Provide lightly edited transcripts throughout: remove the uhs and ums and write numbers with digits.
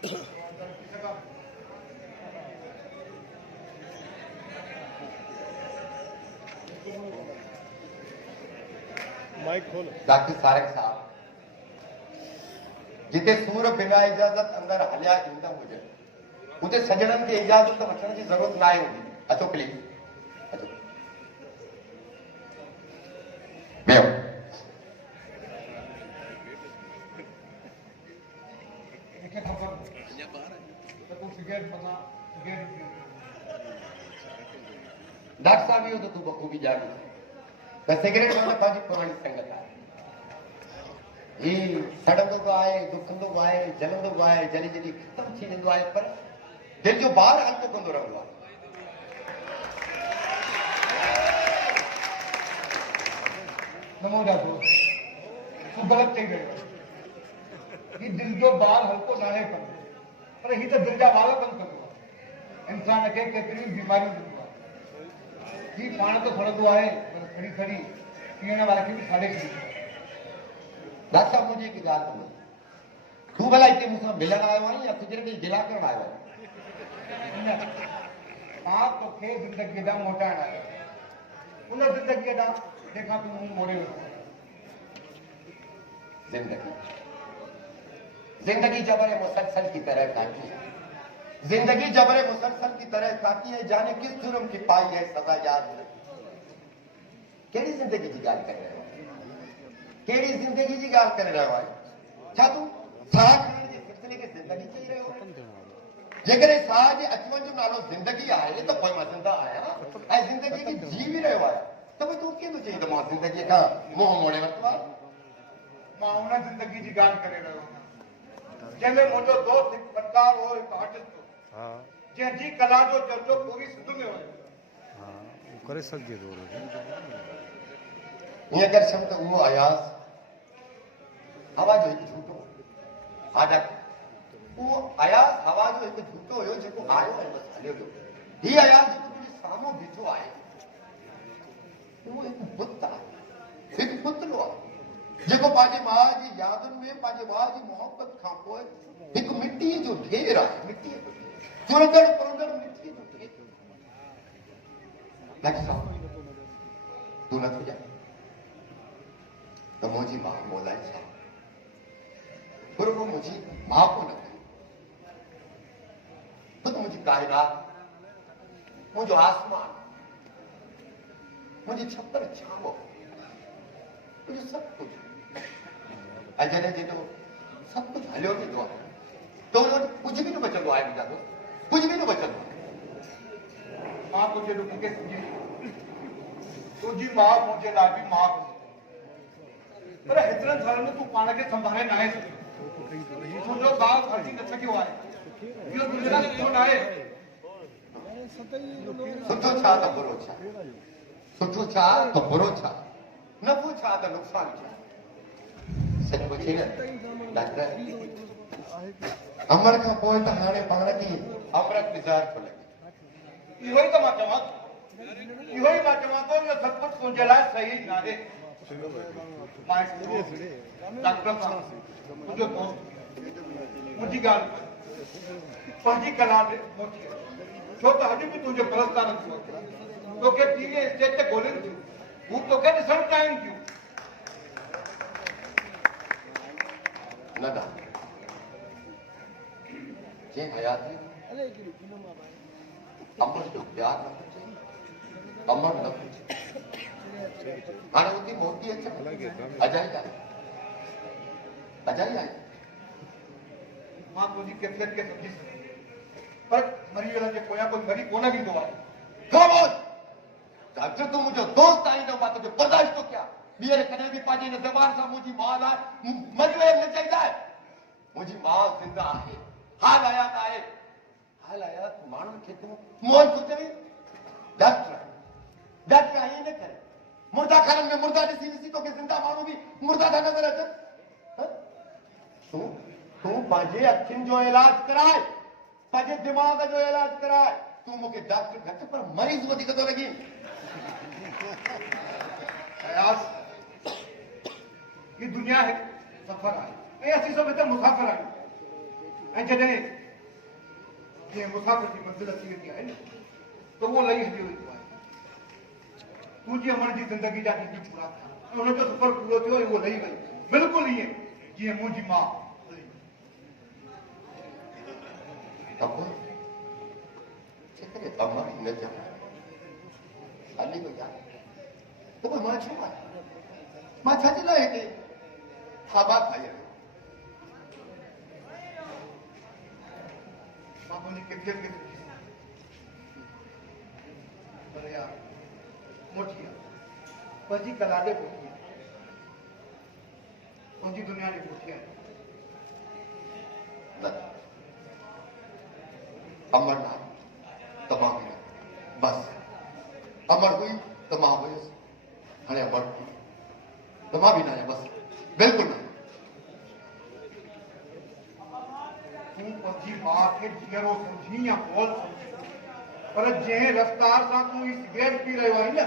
Mic खोलो। Doctor सारक साहब, जिते सूर बिना इजाजत अंदर हलिया ईंदा हुजनि उते सजणनि खे इजाजत वठण जी ज़रूरत न आहे हूंदी। अचो प्लीज, अचो वेहो। डॉक्टर साहब, इहो त तूं बखूबी ॼाणी त सिगरेट माना पंहिंजी पुराणी संगत आहे। ही सड़ंदो बि आहे, दुखंदो बि आहे, जलंदो बि आहे, जॾहिं जॾहिं ख़तमु थी वेंदो आहे, पर दिलि जो ॿार हल्को कंदो रहंदो आहे। नमो डॉक्टर, तूं ग़लति चई रहियो आहे। ही दिलि जो ॿार हल्को नाहे कंदो, पर ही त दिलि जा वार बंदि कंदो आहे। इंसान खे केतिरियूं बीमारियूं ॾींदो आहे। ही पाण त खणंदो आहे, पर खड़ी खड़ी पीअण वारे खे बि खाड़े छॾींदो आहे। डॉक्टर साहब, मुझे हिकु ॻाल्हि ॿुधायो, तूं भला हिते मूंसां मिलण आयो आहीं या सिगरेट जी गिला करण आयो आहीं? मां तोखे ज़िंदगीअ ॾांहुं मोटाइण आयो, उन ज़िंदगीअ ॾांहुं जंहिंखां तूं मुंहुं मोड़े वेठो। जिंदगी जबरे मुसलसल की तरह काटी है, जिंदगी जबरे मुसलसल की तरह काटी है, जाने किस जुर्म की पाई है सजा याद नहीं। केड़ी जिंदगी की गाल कर रहे हो? केड़ी जिंदगी की गाल कर रहे हो? छा तू साह खणण जे सिलसिले खे जिंदगी चई रहियो? जेकर साह जे अचवञ जो नालो जिंदगी आहे त पोइ मां ज़िंदा आहियां ऐं जिंदगी खे जी बि रहियो आहियां, त पोइ तूं कीअं थो चईं त मां जिंदगीअ खां मुंहुं मोड़े वरितो आहे? मां उन ज़िंदगी जी ॻाल्हि करे रहियो आहियां जंहिंमें मुंहिंजो दोस्त हिकु फनकार हो, हिकु आर्टिस्ट हो, जंहिंजी कला जो चर्चो पूरी सिंध में हुयो। करे सघिजे थो ईअं कर शम त उहो अयास हवा जो हिकु झूठो आदत, उहो अयास हवा जो हिकु झूठो हुयो जेको आयो ऐं बसि हलियो वियो। हीउ अयास जेको तुंहिंजे साम्हूं बीठो आहे उहो हिकु बुत आहे, हिकु पुतलो आहे जेको पंहिंजे माउ जी यादुनि में, पंहिंजे माउ जी मोहबत खां पोइ हिकु मिटीअ जो ढेर आहे, मिटीअ जो ढेर, चुरंदड़ पुरंदड़ मिटीअ जो ढेर। डॉक्टर साहब, तूं नथो ॼाणे त मुंहिंजी माउ मौलाए साहब मुंहिंजी माउ को न कई, खुद मुंहिंजी काइनात, मुंहिंजो आसमान, मुंहिंजी छपर छांव, मुंहिंजो सभु कुझु, ऐं जॾहिं जेको सभु कुझु हलियो वेंदो आहे त उन वटि कुझु बि न बचंदो आहे। मुंहिंजा दोस्त, कुझु बि न बचंदो आहे। मां तुंहिंजे दुख खे सम्झी तुंहिंजी माउ मुंहिंजे लाइ बि माउ, पर हेतिरनि सालनि में तूं पाण खे संभाले न आहे सघियो। तुंहिंजो भाउ फसी न सघियो आहे, इहो तुंहिंजे लाइ सुठो न आहे। सुठो छा त बुरो छा, सुठो छा त बुरो छा, नफ़ो छा त नुक़सान छा? सच पुछे न डॉक्टर, अमर खां पोइ त हाणे पाण खे अमृत गुज़ार थो लॻे। इहो ई त मां चवां थो, इहो ई मां चवां थो, इहो सभु कुझु तुंहिंजे लाइ सही न आहे। डॉक्टर साहब, तुंहिंजो दोस्त मुंहिंजी ॻाल्हि पंहिंजी कला ॾे मोटी, छो त अॼु बि तुंहिंजे परस्तारनि थियो तोखे टीवी स्टेज ते ॻोल्हिनि थियूं, हू तोखे ॾिसणु चाहिनि थियूं। न दा जे हयाती अमर जो प्यार न पुछे, अमर न पुछे, हाणे उनकी मोती अचे अजाई आहे, अजाई आहे। मां तुंहिंजी कैफियत खे सम्झी सघां, पर मरी वञण जे पोयां कोई मरी कोन वेंदो आहे। खामोश, डॉक्टर तूं मुंहिंजो दोस्त आईंदो, मां तुंहिंजो बर्दाश्त थो कयां। ॿीहर कॾहिं बि पंहिंजे हिन ज़बान सां मुंहिंजी माउ लाइ मरी वञ न चईंदा। मुंहिंजी माउ ज़िंदा आहे, हाल हयात आहे, हाल हयात माण्हुनि खे तूं मोहन थो चवे। डॉक्टर डॉक्टर ईअं न करे, मुर्दा खाननि में मुर्दा ॾिसी ॾिसी तोखे ज़िंदा माण्हू बि मुर्दा था नज़र अचनि। तूं पंहिंजे अखियुनि जो इलाज कराए, पंहिंजे दिमाग़ जो इलाज कराए। तूं मूंखे डॉक्टर घटि पर मरीज़ वधीक थो लॻी। ही दुनिया हिकु सफ़र आहे ऐं असीं सभु हिते मुसाफ़िर आहियूं। ऐं जॾहिं जीअं मुसाफ़िर जी मंज़िल अची वेंदी आहे न त उहो लही हलियो वेंदो आहे। तूं जीअं मन जी ज़िंदगी जा ॾींहं पूरा थिया ऐं हुनजो सफ़र पूरो थियो ऐं उहो लही वई, बिल्कुलु ईअं जीअं मुंहिंजी माउ हली। अम्मा जेकॾहिं अम्मा हिन ॼमाए हली वई आहे त पोइ मां छो आहियां? मां छाजे लाइ हिते खाबा खाई आहियो? मां मुंहिंजी कैफियत खे पर यार मोटी आहे, पंहिंजी कलाॾे मोटी आहे, मुंहिंजी दुनिया जी मोटी आहे। न अमर ना त मां बि न, बसि अमर हुई त मां हुयुसि, हाणे अमर थी त मां बि न आहियां, बसि बिल्कुलु न। तूं पंहिंजी माउ खे जीअरो सम्झी या बोल सम्झी, पर जंहिं रफ़्तार सां तूं ही सिगरेट पी रहियो आहीं न,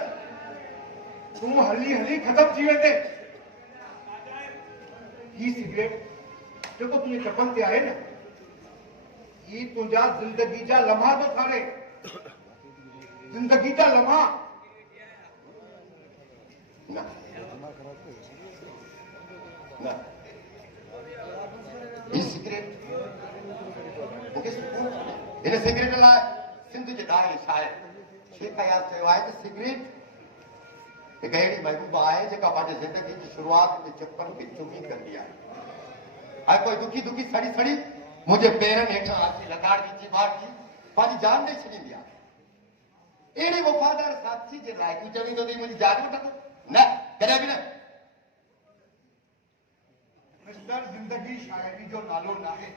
तूं हली हली ख़तम थी वेंदे। ही सिगरेट जेको तुंहिंजे चपन ते आहे न, ही तुंहिंजा ज़िंदगी जा लम्हा थो ठारे, ज़िंदगी जा लम्हा। न न ही सिगरेट मूंखे सुकून कोन्हे। हिन सिगरेट लाइ सिंध जे ॾाढे शाइर शेख हयात चयो आहे त सिगरेट हिकु अहिड़ी महबूबा आहे जेका पंहिंजे ज़िंदगी जी शुरूआति में चपन खे चुमी कंदी आहे। हाणे कोई दुखी दुखी सड़ी सड़ी मुंहिंजे पेरनि हेठां अची लताड़जी चिमाड़जी पंहिंजी जान ॾेई छॾींदी आहे। अहिड़े वफ़ादार साथी जे लाइ तूं चवीं थो मुंहिंजी जान वठंदो? न, कॾहिं बि न। मिस्टर ज़िंदगी शाइरी जो नालो न आहे,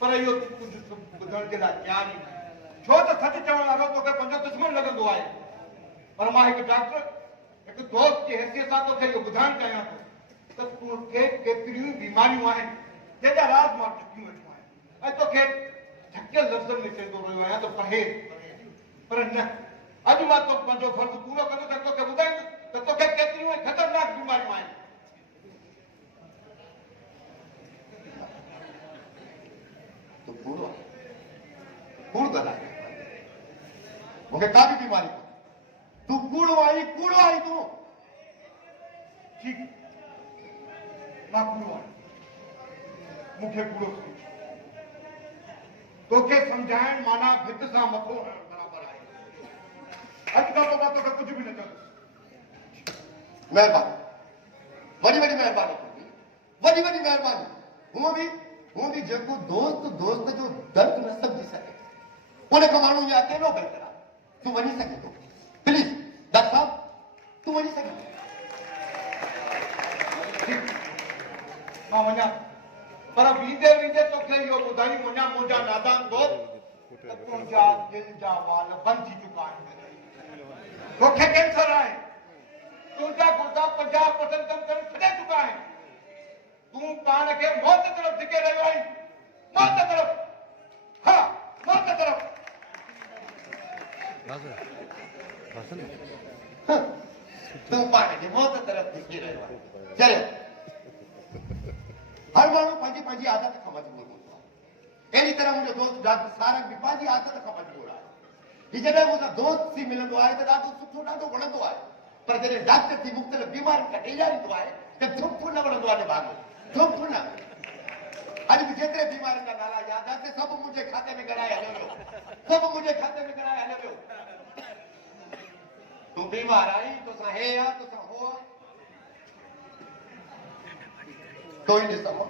पर इहो कुझु ॿुधण जे लाइ तयार ई न आहे, छो त सच चवण वारो तोखे पंहिंजो दुश्मन लॻंदो आहे। पर मां हिकु डॉक्टर, हिकु दोस्त जी हैसियत सां तोखे इहो ॿुधाइण चाहियां थो त तोखे केतिरियूं बीमारियूं आहिनि जंहिंजा राज़ मां ढकियूं वेठो आहियां, ऐं तोखे ढकियल लफ़्ज़नि में चवंदो रहियो आहियां त परहेज़। पर न, अॼु मां तो पंहिंजो फर्ज़ पूरो कंदुसि ऐं तोखे ॿुधाईंदुसि त तोखे केतिरियूं ख़तरनाक बीमारियूं आहिनि। तूं कूड़ो कूड़ ॻाल्हाए, मूंखे का बि बीमारी कोन्हे। तूं कूड़ो आई तूं। ठीकु, मां कूड़ो आहियां, मूंखे कूड़ो सम्झ। तोखे सम्झाइण माना भित सां मथो हणण बराबरि आहे। अॼु खां पोइ मां तोखे कुझु बि न चवंदुसि। महिरबानी, वॾी वॾी महिरबानी तुंहिंजी, वॾी वॾी महिरबानी। हूअं बि जेको दोस्त जो दर्द न सम्झी सघे उन खां माण्हू ईअं अकेलो बहितर आहे। तूं वञी सघे थो? प्लीज़ डॉक्टर साहब, तूं वञी सघे थो? मां वञा, पर वींदे वींदे तोखे इहो ॿुधाई वञा मुंहिंजा नादान दोस्त त तुंहिंजा दिलि जा वाल बंदि थी चुका आहिनि। तोखे कैंसर आहे, तुंहिंजा गुर्दा 50% कम करे छॾे चुका आहिनि। तूं पाण खे मौत तरफ़ धिके रहियो आहीं, मौत तरफ़। हा, मौत तरफ़। तूं पाण खे मौत तरफ़ धिके रहियो आहे। चलो, हर माण्हू पंहिंजी आदत खां मजबूर हूंदो आहे। अहिड़ी तरह मुंहिंजो दोस्त डॉक्टर सारंग बि पंहिंजी आदत खां मजबूर आहे। ही जॾहिं मूंसां दोस्त थी मिलंदो आहे त ॾाढो सुठो, ॾाढो वणंदो आहे। पर जॾहिं डॉक्टर थी मुख़्तलिफ़ बीमारियुनि खां ॾेजारींदो आहे त थुप न वणंदो आहे। भाॻो थुप न। अॼु बि जेतिरे बीमारियुनि जा नाला यादि आहे सभु मुंहिंजे खाते में ॻणाए हलियो वियो, सभु मुंहिंजे खाते में ॻणाए हलियो वियो। तूं बीमार आहीं, तोसां हे आहे, तोसां हो आहे। तो ही ॾिस अम्मा,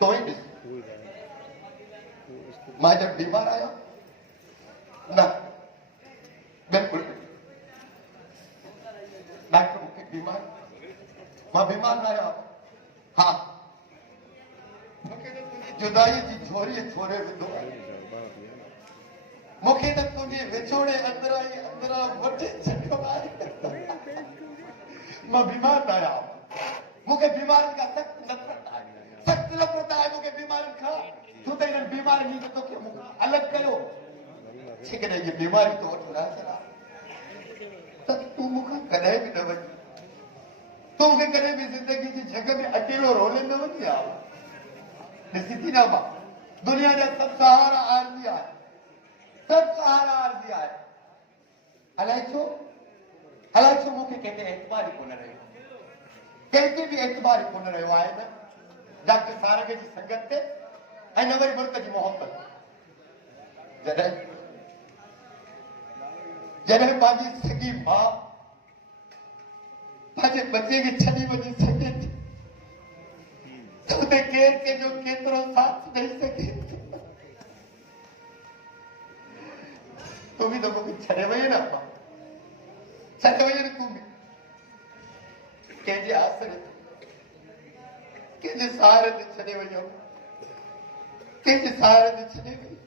तो ही ॾिस। मां जब बीमार आहियां न, बिल्कुलु डॉक्टर मूंखे बीमार, मां बीमार न आहियां। हा, मूंखे त तुंहिंजी जुदाई जी छोरीअ छोरे विधो आहे। मूंखे त तुंहिंजे विछोड़े अंदरां ई अंदरां वठी छॾियो आहे। मां बीमार न आहियां। मूंखे बीमारियुनि खां सख़्त नफ़रत आहे, सख़्त नफ़रत आहे मूंखे बीमारियुनि खां। छो त हिननि बीमारियुनि जी तोखे मूंखां अलॻि कयो। जेकॾहिं इहे बीमारी तो वटि न अचनि त तूं मूंखां कॾहिं बि न वञी, तूं मूंखे कॾहिं बि ज़िंदगी जी जॻह में अकेलो रोले न वञी आहे। ॾिसी थी न मां दुनिया जा सब सहारा आरज़ी आहे सब सहारा आरज़ी आहे अलाए छो मूंखे कंहिंखे एतबार ई कोन रहियो कंहिंखे बि एतबार ई कोन रहियो आहे न डॉक्टर सारंग जी संगत ते ऐं न वरी मुल्क जी मोहब्बत जॾहिं पंहिंजी सॻी माउ पंहिंजे बचे खे छॾी वञी सघे थी त उते केरु कंहिंजो केतिरो साथ ॾेई सघे थो तूं बि त मूंखे छॾे वई न छॾे वई न तूं बि कंहिंजे आसरे ते कंहिंजे सहारे ते छॾे वञो कंहिंजे सहारे ते छॾे वई